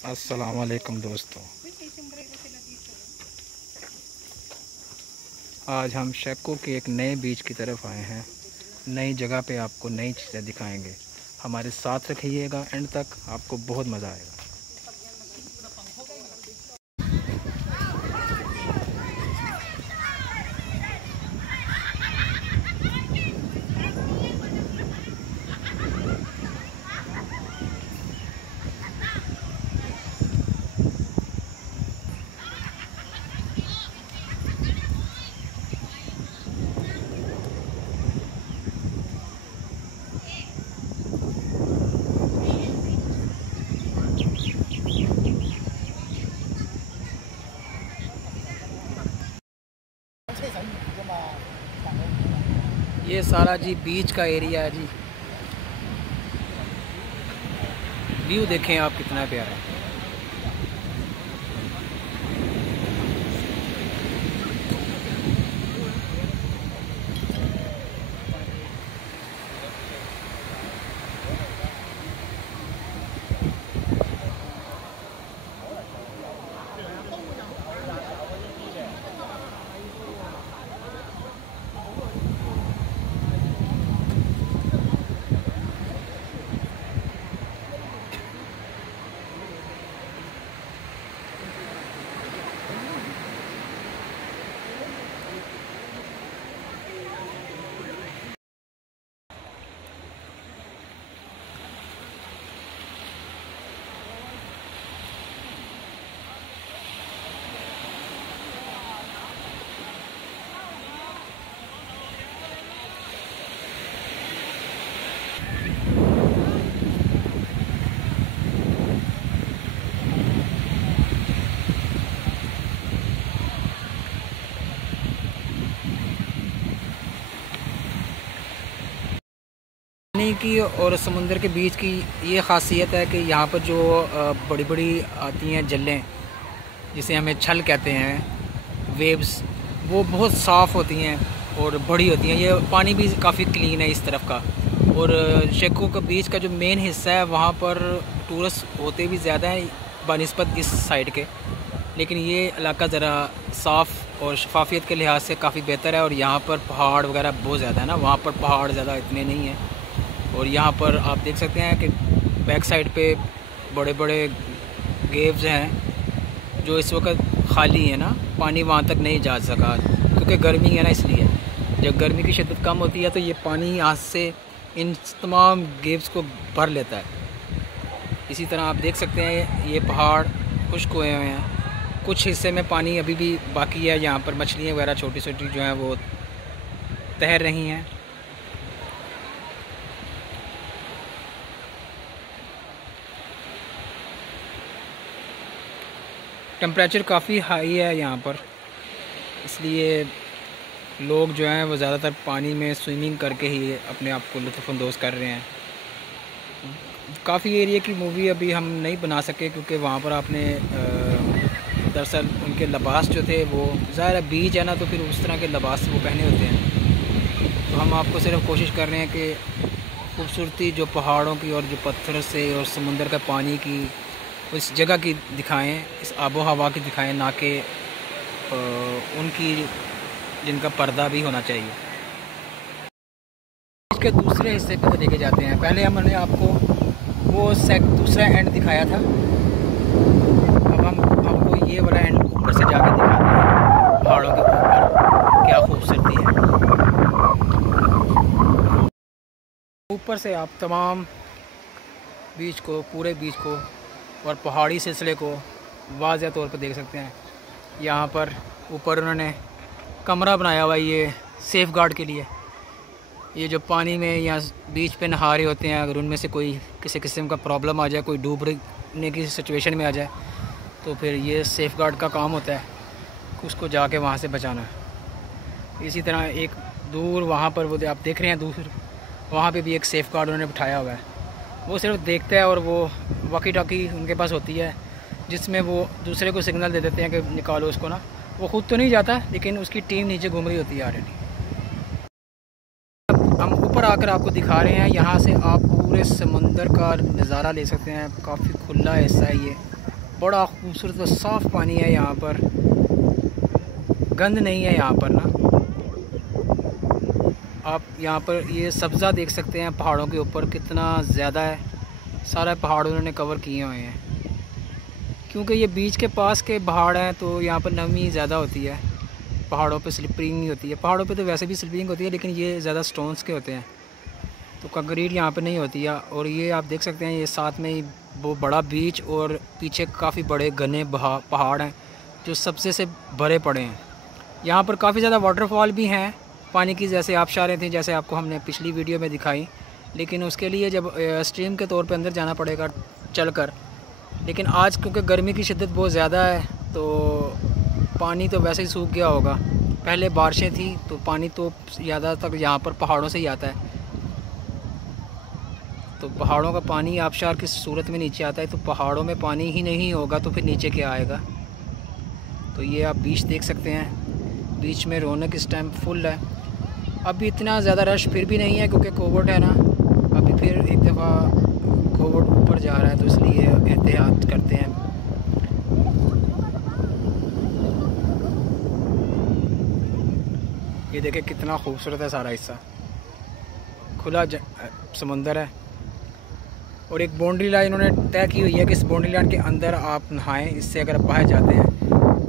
अस्सलाम वालेकुम दोस्तों, आज हम शेको के एक नए बीच की तरफ आए हैं। नई जगह पे आपको नई चीज़ें दिखाएंगे। हमारे साथ रखिएगा, एंड तक आपको बहुत मज़ा आएगा। ये सारा जी बीच का एरिया है जी। व्यू देखें आप, कितना प्यारा है। पानी की और समुंदर के बीच की ये ख़ासियत है कि यहाँ पर जो बड़ी बड़ी आती हैं जलें, जिसे हमें छल कहते हैं, वेव्स, वो बहुत साफ़ होती हैं और बड़ी होती हैं। ये पानी भी काफ़ी क्लीन है इस तरफ का। और शेको का बीच का जो मेन हिस्सा है, वहाँ पर टूरिस्ट होते भी ज़्यादा हैं बनिस्बत इस साइड के, लेकिन ये इलाका ज़रा साफ़ और शफाफियत के लिहाज से काफ़ी बेहतर है। और यहाँ पर पहाड़ वगैरह बहुत ज़्यादा है ना, वहाँ पर पहाड़ ज़्यादा इतने नहीं हैं। और यहाँ पर आप देख सकते हैं कि बैक साइड पे बड़े बड़े गेव्स हैं जो इस वक्त खाली है ना, पानी वहाँ तक नहीं जा सका क्योंकि गर्मी है ना, इसलिए। जब गर्मी की शिद्दत कम होती है तो ये पानी यहाँ से इन तमाम गेव्स को भर लेता है। इसी तरह आप देख सकते हैं ये पहाड़ खुश्क हुए हुए हैं, कुछ हिस्से में पानी अभी भी बाकी है। यहाँ पर मछलियाँ वगैरह छोटी छोटी जो हैं वो तैर रही हैं। टेम्परेचर काफ़ी हाई है यहाँ पर, इसलिए लोग जो हैं वो ज़्यादातर पानी में स्विमिंग करके ही अपने आप को लुत्फ़अंदोज़ कर रहे हैं। काफ़ी एरिया की मूवी अभी हम नहीं बना सके क्योंकि वहाँ पर आपने दरअसल उनके लिबास जो थे वो, ज़ाहिर है बीच है ना, तो फिर उस तरह के लिबास वो पहने होते हैं। तो हम आपको सिर्फ कोशिश कर रहे हैं कि खूबसूरती जो पहाड़ों की और जो पत्थर से और समुंदर का पानी की, उस जगह की दिखाएं, इस आबो हवा की दिखाएं, ना कि उनकी जिनका पर्दा भी होना चाहिए। इसके दूसरे हिस्से पे लेके जाते हैं। पहले हमने आपको वो दूसरा एंड दिखाया था, अब हम आपको ये वाला एंड ऊपर से जाके दिखाते हैं। पहाड़ों के ऊपर क्या खूबसूरती है। ऊपर से आप तमाम बीच को, पूरे बीच को और पहाड़ी सिलसिले को वाज़ेह तौर पर देख सकते हैं। यहाँ पर ऊपर उन्होंने कमरा बनाया हुआ है ये सेफ़ गार्ड के लिए। ये जो पानी में या बीच पे नहा रहे होते हैं, अगर उनमें से कोई किसी किस्म का प्रॉब्लम आ जाए, कोई डूबने की सिचुएशन में आ जाए, तो फिर ये सेफ़ गार्ड का काम होता है उसको जाके वहाँ से बचाना। इसी तरह एक दूर वहाँ पर वो आप देख रहे हैं, दूर वहाँ पे भी एक सेफ़ गार्ड उन्होंने बिठाया हुआ है। वो सिर्फ देखता है और वो वॉकी टॉकी उनके पास होती है जिसमें वो दूसरे को सिग्नल दे देते हैं कि निकालो उसको ना। वो खुद तो नहीं जाता, लेकिन उसकी टीम नीचे घूम रही होती है ऑलरेडी। हम ऊपर आकर आपको दिखा रहे हैं, यहाँ से आप पूरे समंदर का नज़ारा ले सकते हैं। काफ़ी खुला हिस्सा है ये। बड़ा खूबसूरत साफ़ पानी है यहाँ पर, गंद नहीं है यहाँ पर ना। आप यहाँ पर ये सब्ज़ा देख सकते हैं पहाड़ों के ऊपर कितना ज़्यादा है, सारा पहाड़ उन्होंने कवर किए हुए हैं। क्योंकि ये बीच के पास के पहाड़ हैं तो यहाँ पर नमी ज़्यादा होती है, पहाड़ों पे स्लिपरिंग नहीं होती है। पहाड़ों पे तो वैसे भी स्लिपरिंग होती है, लेकिन ये ज़्यादा स्टोन्स के होते हैं, तो कंक्रीट यहाँ पे नहीं होती है। और ये आप देख सकते हैं ये साथ में ही वो बड़ा बीच और पीछे काफ़ी बड़े घने पहाड़ हैं जो सबसे से भरे पड़े हैं। यहाँ पर काफ़ी ज़्यादा वाटरफॉल भी हैं पानी की, जैसे आबशारें थी, जैसे आपको हमने पिछली वीडियो में दिखाई। लेकिन उसके लिए जब स्ट्रीम के तौर पे अंदर जाना पड़ेगा चलकर। लेकिन आज क्योंकि गर्मी की शिद्दत बहुत ज़्यादा है तो पानी तो वैसे ही सूख गया होगा। पहले बारिशें थी तो पानी तो ज़्यादातर यहाँ पर पहाड़ों से ही आता है, तो पहाड़ों का पानी आबशार की सूरत में नीचे आता है। तो पहाड़ों में पानी ही नहीं होगा तो फिर नीचे क्या आएगा। तो ये आप बीच देख सकते हैं, बीच में रौनक इस टाइम फुल है। अभी इतना ज़्यादा रश फिर भी नहीं है क्योंकि कोविड है ना, अभी फिर एक दफ़ा कोविड ऊपर जा रहा है तो इसलिए एहतियात करते हैं। ये देखें कितना खूबसूरत है सारा हिस्सा, खुला समुंदर है। और एक बाउंड्री लाइन उन्होंने तय की हुई है कि इस बाउंड्री लाइन के अंदर आप नहाएं। इससे अगर आप बाहर जाते हैं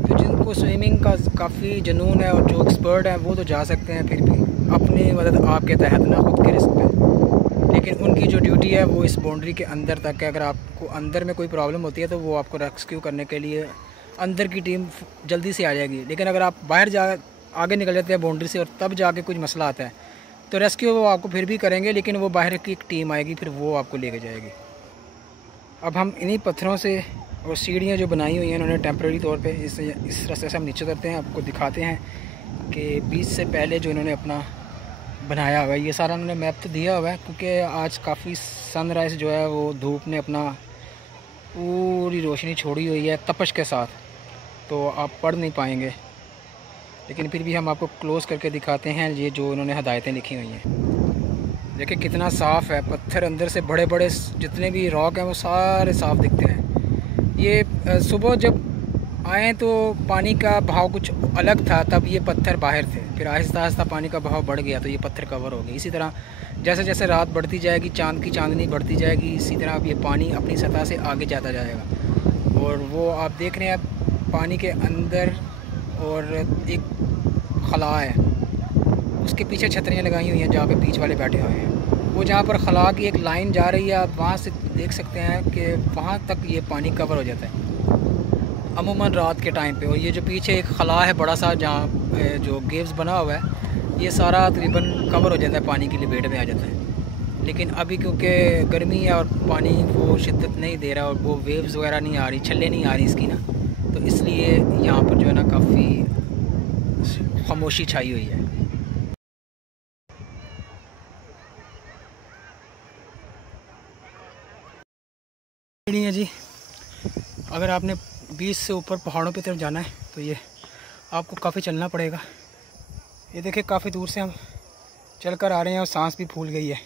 तो जिनको स्विमिंग का काफ़ी जुनून है और जो एक्सपर्ट हैं वो तो जा सकते हैं, फिर भी अपनी मदद आपके तहत ना, खुद के रिस्क पे। लेकिन उनकी जो ड्यूटी है वो इस बाउंड्री के अंदर तक है। अगर आपको अंदर में कोई प्रॉब्लम होती है तो वो आपको रेस्क्यू करने के लिए अंदर की टीम जल्दी से आ जाएगी। लेकिन अगर आप बाहर आगे निकल जाते हैं बाउंड्री से और तब जाके कुछ मसला आता है तो रेस्क्यू वो आपको फिर भी करेंगे, लेकिन वो बाहर की एक टीम आएगी, फिर वो आपको लेके जाएगी। अब हम इन्हीं पत्थरों से और सीढ़ियाँ जो बनाई हुई हैं उन्होंने टेम्प्रेरी तौर पे, इस रास्ते से हम नीचे उतरते हैं, आपको दिखाते हैं कि बीच से पहले जो इन्होंने अपना बनाया हुआ है। ये सारा उन्होंने मैप तो दिया हुआ है क्योंकि आज काफ़ी सनराइज़ जो है वो धूप ने अपना पूरी रोशनी छोड़ी हुई है तपश के साथ, तो आप पढ़ नहीं पाएंगे। लेकिन फिर भी हम आपको क्लोज़ करके दिखाते हैं ये जो उन्होंने हदायतें लिखी हुई हैं। देखिए कितना साफ़ है, पत्थर अंदर से बड़े बड़े जितने भी रॉक हैं वो सारे साफ़ दिखते हैं। ये सुबह जब आए तो पानी का बहाव कुछ अलग था, तब ये पत्थर बाहर थे, फिर आहिस्ता आहिस्ता पानी का बहाव बढ़ गया तो ये पत्थर कवर हो गए। इसी तरह जैसे जैसे रात बढ़ती जाएगी, चांद की चांदनी बढ़ती जाएगी, इसी तरह अब ये पानी अपनी सतह से आगे जाता जाएगा। और वो आप देख रहे हैं पानी के अंदर और एक खला है, उसके पीछे छतरियाँ लगाई हुई हैं जहाँ पे बीच वाले बैठे हुए हैं। वो जहाँ पर खला की एक लाइन जा रही है, आप वहाँ से देख सकते हैं कि वहाँ तक ये पानी कवर हो जाता है अमूमन रात के टाइम पे। और ये जो पीछे एक खला है बड़ा सा जहाँ जो गेव्स बना हुआ है, ये सारा तकरीबन कवर हो जाता है, पानी की लपेट में आ जाता है। लेकिन अभी क्योंकि गर्मी है और पानी वो शिद्दत नहीं दे रहा और वो वेव्स वगैरह नहीं आ रही, छल्ले नहीं आ रही इसकी ना, तो इसलिए यहाँ पर जो है ना काफ़ी खामोशी छाई हुई है। नहीं है जी, अगर आपने 20 से ऊपर पहाड़ों की तरफ जाना है तो ये आपको काफ़ी चलना पड़ेगा। ये देखिए काफ़ी दूर से हम चल कर आ रहे हैं और सांस भी फूल गई है।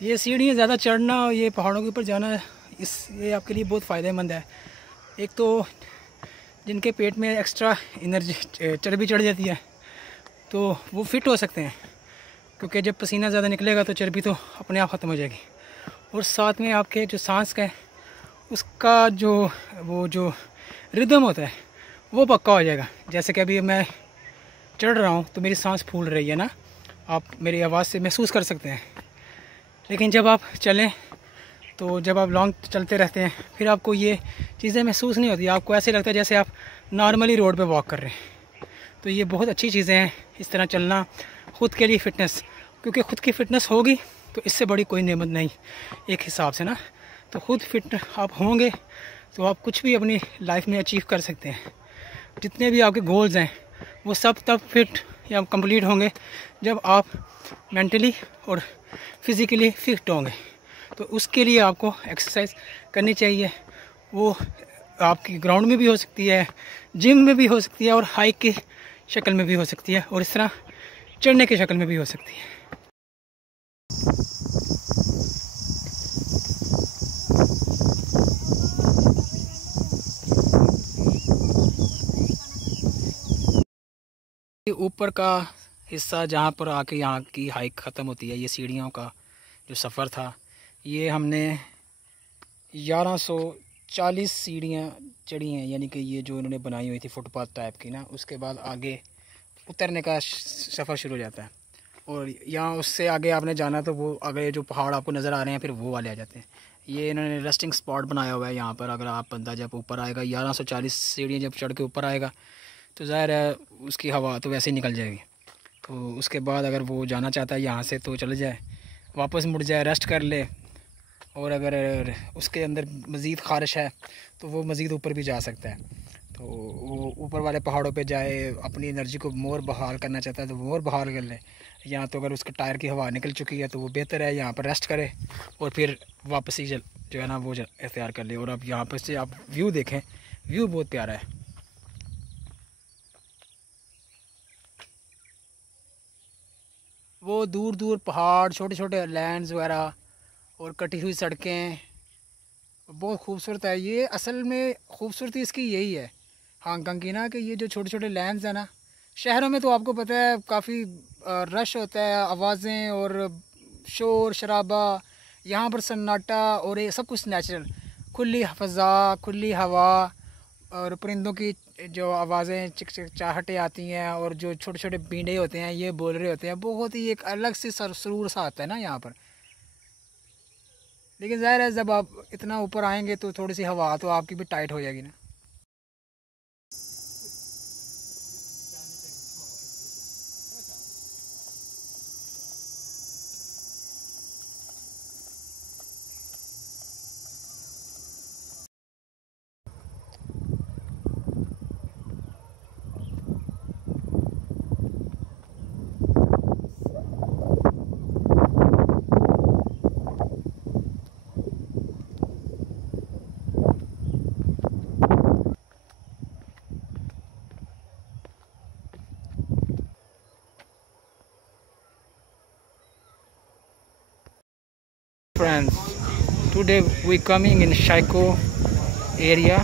ये सीढ़ियाँ ज़्यादा चढ़ना और ये पहाड़ों के ऊपर जाना ये आपके लिए बहुत फ़ायदेमंद है। एक तो जिनके पेट में एक्स्ट्रा एनर्जी चर्बी चढ़ जाती है तो वो फिट हो सकते हैं, क्योंकि जब पसीना ज़्यादा निकलेगा तो चर्बी तो अपने आप ख़त्म हो जाएगी। और साथ में आपके जो सांस का है उसका जो रिदम होता है वो पक्का हो जाएगा। जैसे कि अभी मैं चढ़ रहा हूँ तो मेरी सांस फूल रही है ना, आप मेरी आवाज़ से महसूस कर सकते हैं। लेकिन जब आप चलें तो जब आप लॉन्ग चलते रहते हैं फिर आपको ये चीज़ें महसूस नहीं होती, आपको ऐसे लगता है जैसे आप नॉर्मली रोड पे वॉक कर रहे हैं। तो ये बहुत अच्छी चीज़ें हैं इस तरह चलना ख़ुद के लिए फ़िटनेस, क्योंकि ख़ुद की फ़िटनेस होगी तो इससे बड़ी कोई नेमत नहीं एक हिसाब से ना। तो ख़ुद फिट आप होंगे तो आप कुछ भी अपनी लाइफ में अचीव कर सकते हैं। जितने भी आपके गोल्स हैं वो सब तब फिट या कंप्लीट होंगे जब आप मेंटली और फिज़िकली फिट होंगे। तो उसके लिए आपको एक्सरसाइज करनी चाहिए। वो आपकी ग्राउंड में भी हो सकती है, जिम में भी हो सकती है और हाइक की शक्ल में भी हो सकती है और इस तरह चढ़ने की शक्ल में भी हो सकती है। ऊपर का हिस्सा जहाँ पर आके यहाँ की हाइक ख़त्म होती है, ये सीढ़ियों का जो सफ़र था, ये हमने 1140 सीढ़ियाँ चढ़ी हैं, यानी कि ये जो उन्होंने बनाई हुई थी फुटपाथ टाइप की ना। उसके बाद आगे उतरने का सफ़र शुरू हो जाता है, और यहाँ उससे आगे आपने जाना तो वो आगे जो पहाड़ आपको नज़र आ रहे हैं फिर वो वाले आ जाते हैं। ये इन्होंने रेस्टिंग स्पॉट बनाया हुआ है यहाँ पर। अगर आप बंदा जब ऊपर आएगा 1140 सीढ़ियाँ जब चढ़ के ऊपर आएगा तो ज़ाहिर है उसकी हवा तो वैसे ही निकल जाएगी। तो उसके बाद अगर वो जाना चाहता है यहाँ से तो चले जाए, वापस मुड़ जाए, रेस्ट कर ले, और अगर उसके अंदर मज़ीद ख़्वाहिश है तो वो मज़ीद ऊपर भी जा सकता है। तो वो ऊपर वाले पहाड़ों पे जाए, अपनी एनर्जी को मोर बहाल करना चाहता है तो मोर बहाल कर ले। या तो अगर उसके टायर की हवा निकल चुकी है तो वो बेहतर है यहाँ पर रेस्ट करे और फिर वापसी जो है ना वो इख्तियार कर ले। और अब यहाँ पर से आप व्यू देखें, व्यू बहुत प्यारा है। वो दूर दूर पहाड़, छोटे छोटे लैंड्स वगैरह और कटी हुई सड़कें, बहुत खूबसूरत है। ये असल में खूबसूरती इसकी यही है हांगकांग की ना, कि ये जो छोटे छोटे लैंड्स हैं ना, शहरों में तो आपको पता है काफ़ी रश होता है, आवाज़ें और शोर शराबा। यहाँ पर सन्नाटा और ये सब कुछ नेचुरल, खुली फ़ज़ा, खुली हवा और परिंदों की जो आवाज़ें चिकचिकाहटें आती हैं, और जो छोटे छोटे बींडे होते हैं ये बोल रहे होते हैं। बहुत ही एक अलग सी सुरूर सा आता है ना यहाँ पर। लेकिन ज़ाहिर है जब आप इतना ऊपर आएंगे तो थोड़ी सी हवा तो आपकी भी टाइट हो जाएगी ना। Friends, today we coming in Shaiko area.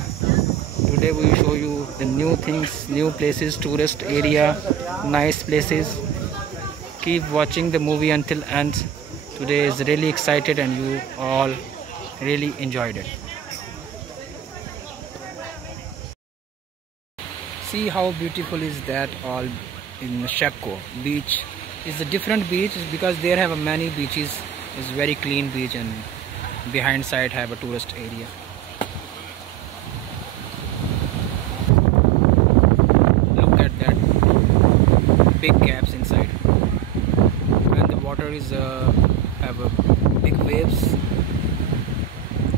Today we show you the new things, new places, tourist area, nice places. Keep watching the movie until end. Today is really excited and you all really enjoyed it. See how beautiful is that all in Shaiko beach. It's a different beach because there have many beaches. It's very clean beach, and behind side have a tourist area. Look at that big gaps inside. When the water is have a big waves,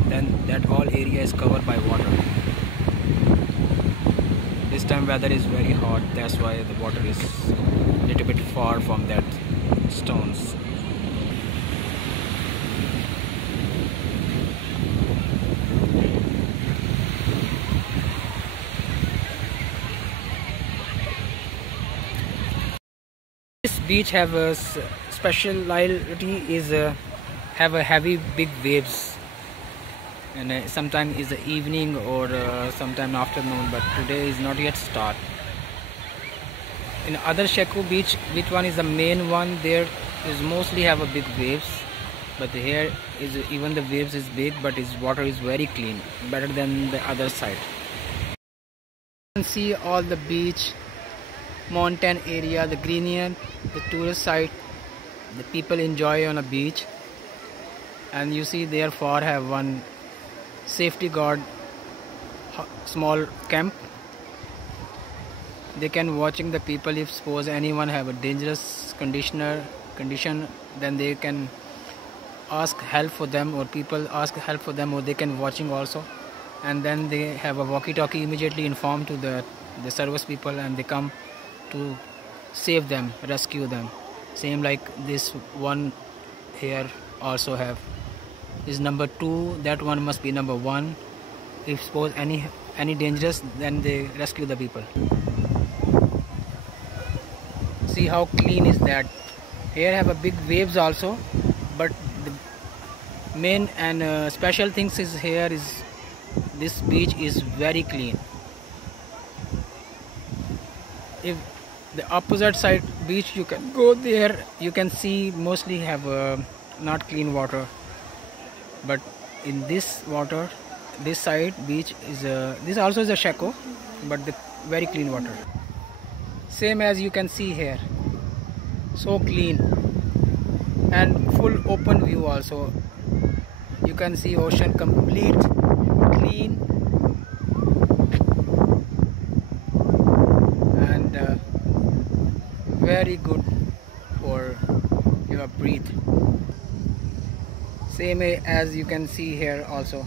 then that whole area is covered by water. This time weather is very hot, that's why the water is a little bit far from that stones. This beach have a speciality is have a heavy big waves, and sometimes is the evening or sometime afternoon, but today is not yet start. In other Shaiko beach, which one is the main one, there is mostly have a big waves, but here is even the waves is big, but its water is very clean, better than the other side. You can see all the beach, mountain area, the greenery, the tourist site, the people enjoy on a beach. And you see there far have one safety guard small camp. They can watching the people. If suppose anyone have a dangerous condition, then they can ask help for them, or people ask help for them, or they can watching also. And then they have a walkie-talkie, immediately inform to the service people, and they come to save them, rescue them. Same like this one here also have is number 2, that one must be number 1. If suppose any dangerous, then they rescue the people. See how clean is that. Here have a big waves also, but the main and special things is here is this beach is very clean. If The opposite side beach, you can go there, you can see mostly have not clean water, but in this water, this side beach is this also is a shako, but the very clean water, same as you can see here, so clean and full open view. Also you can see ocean, complete clean, and very good for your breath, same as you can see here also.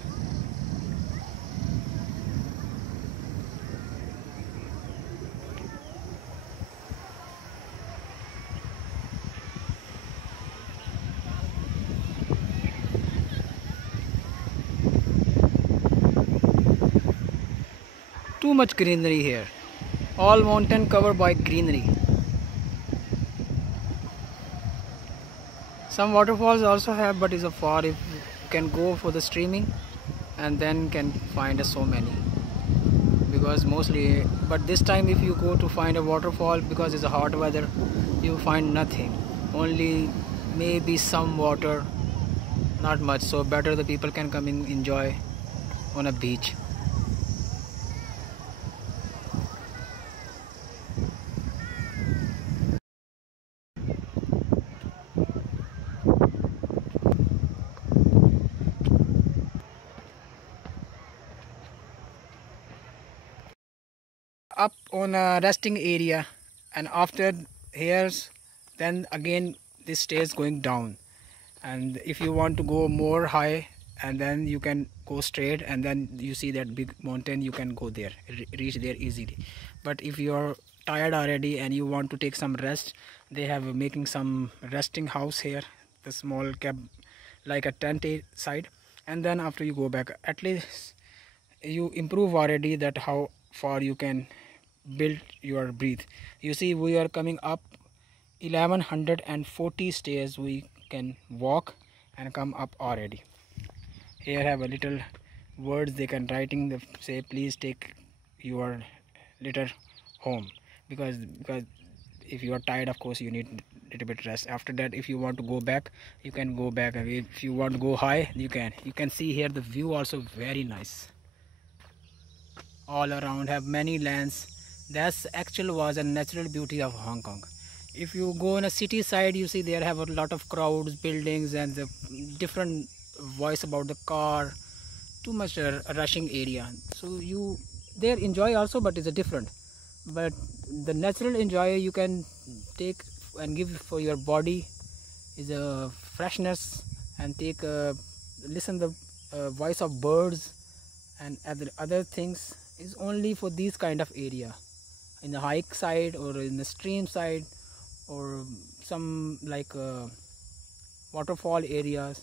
Too much greenery here, all mountain covered by greenery. Some waterfalls also have, but is a far, if you can go for the streaming and then can find so many, because mostly, but this time if you go to find a waterfall, because it's a hot weather, you find nothing, only maybe some water, not much, so better the people can come and enjoy on a beach. Up on a resting area, and after here, then again this stays going down, and if you want to go more high, and then you can go straight, and then you see that big mountain, you can go there, reach there easily. But if you're tired already and you want to take some rest, they have making some resting house here, the small cab like a tent side, and then after you go back, at least you improve already that how far you can build your breath. You see we are coming up 1140 stairs, we can walk and come up already. Here have a little words they can writing, the say please take your litter home, because if you are tired, of course you need little bit rest. After that, if you want to go back, you can go back. If you want to go high, you can see here the view also very nice, all around have many lands. That's actual was a natural beauty of Hong Kong. If you go on a city side, you see there have a lot of crowds, buildings, and the different voice about the car, too much rushing area, so you there enjoy also, but it's a different. But the natural enjoy you can take and give for your body is a freshness, and take listen the voice of birds and other things, is only for these kind of area, in the hike side or in the stream side, or some like waterfall areas.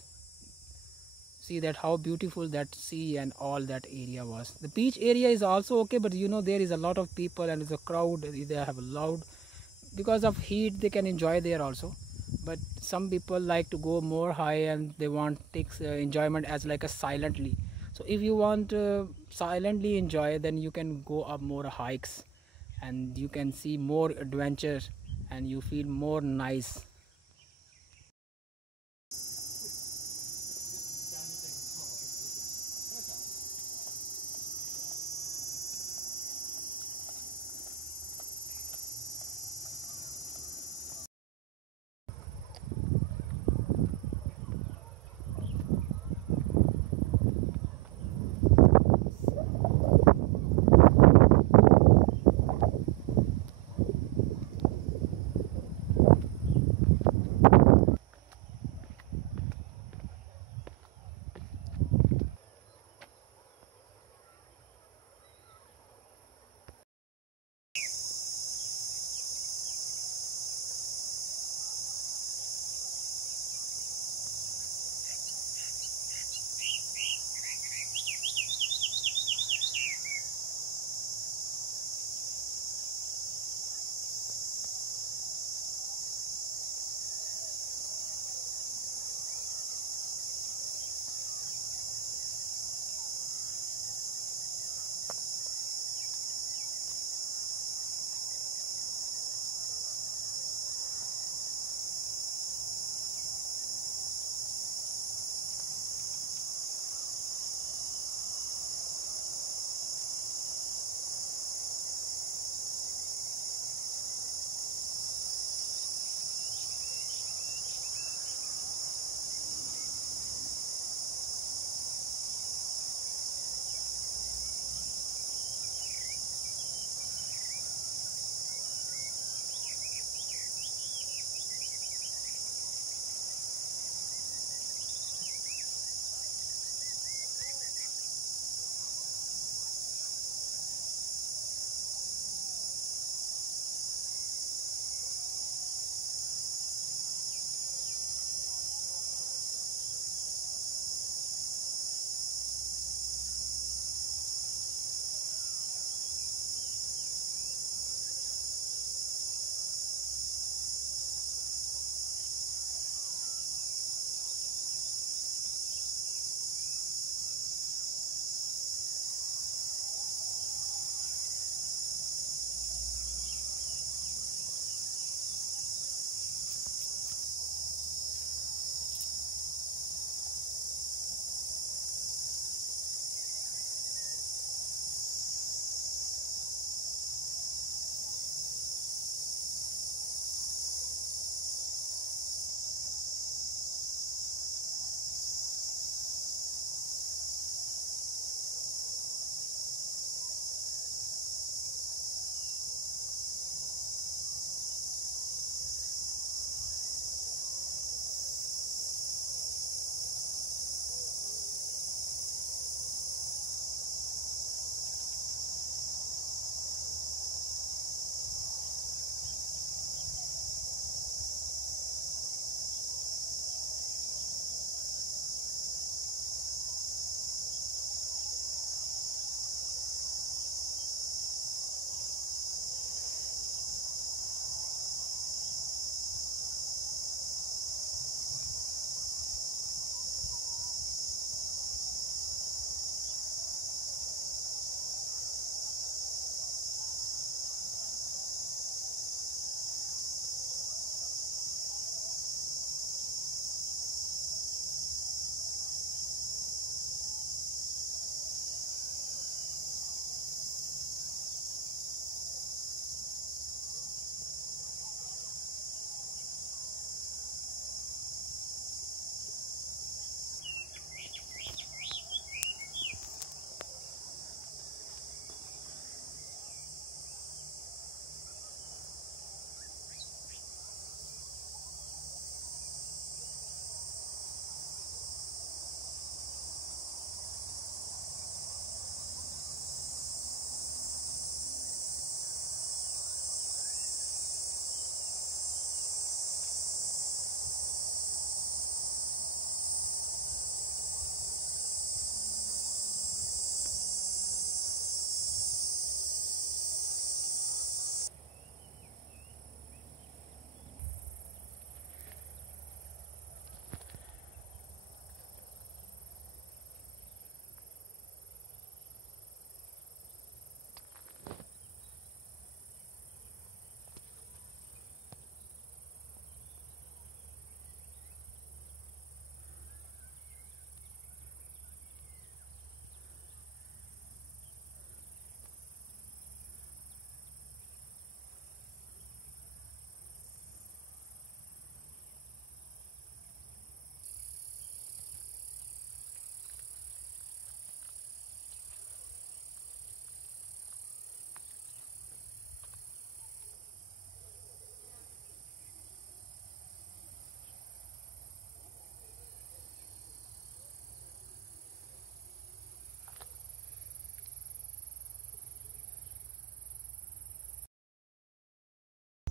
See that how beautiful that sea and all that area was. The beach area is also okay, but you know there is a lot of people and it's a crowd, they have a loud, because of heat they can enjoy there also. But some people like to go more high and they want takes enjoyment as like a silently. So if you want silently enjoy, then you can go up more hikes, and you can see more adventure, and you feel more nice.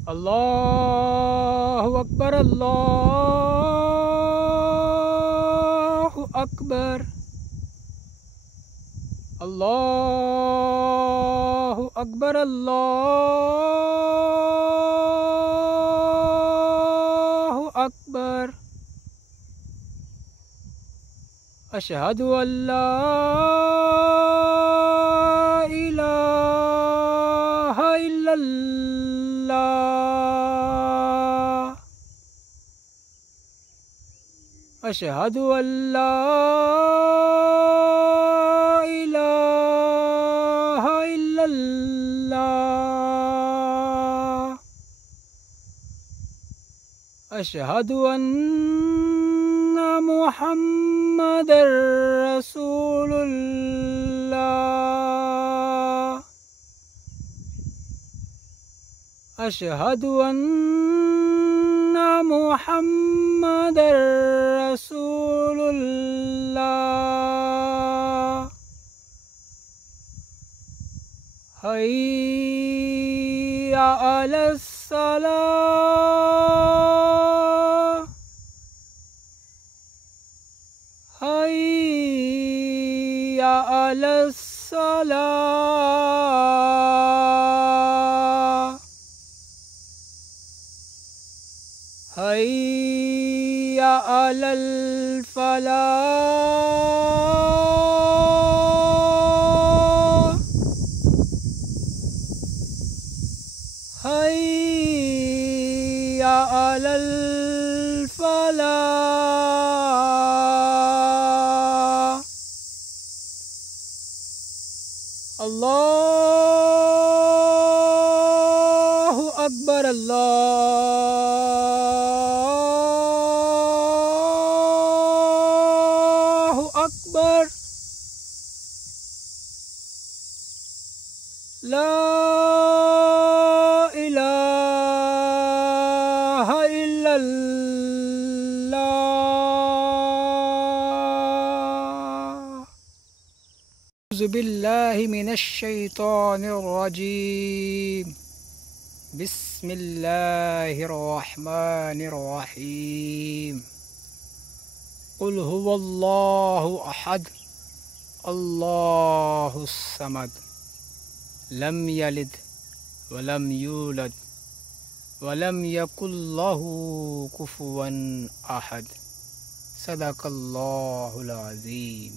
अल्लाहु अकबर, अल्लाहु अकबर, अल्लाहु अकबर, अल्लाहु अकबर। अशहदु अल्ला इलाहा इल्लल्लाह, अशहदु अल्ला इलाहा इल्लल्लाह, अशहदु अन्ना मुहम्मदर रसूलुल्लाह, अशहदु अन्ना मुहम्मदर रसूलुल्लाह। हय्या अलस्सलाह, हय्या अलस्सलाह, हय्या अलल फलाह, हय्या अलल फलाह। अल्लाहु अकबर, अल्लाहु अकबर। ला इलाहा इल्लल्लाह। औज़ु बिल्लाहि मिनश शैतानिर रजीम। बिस्मिल्लाहिर रहमानिर रहीम। कुल हुवल्लाहु अहद, अल्लाहुस समद, लम यलिद वलम यूलद वलम यकुल लहू कुफुवन अहद। सदक़ल्लाहुल अज़ीम।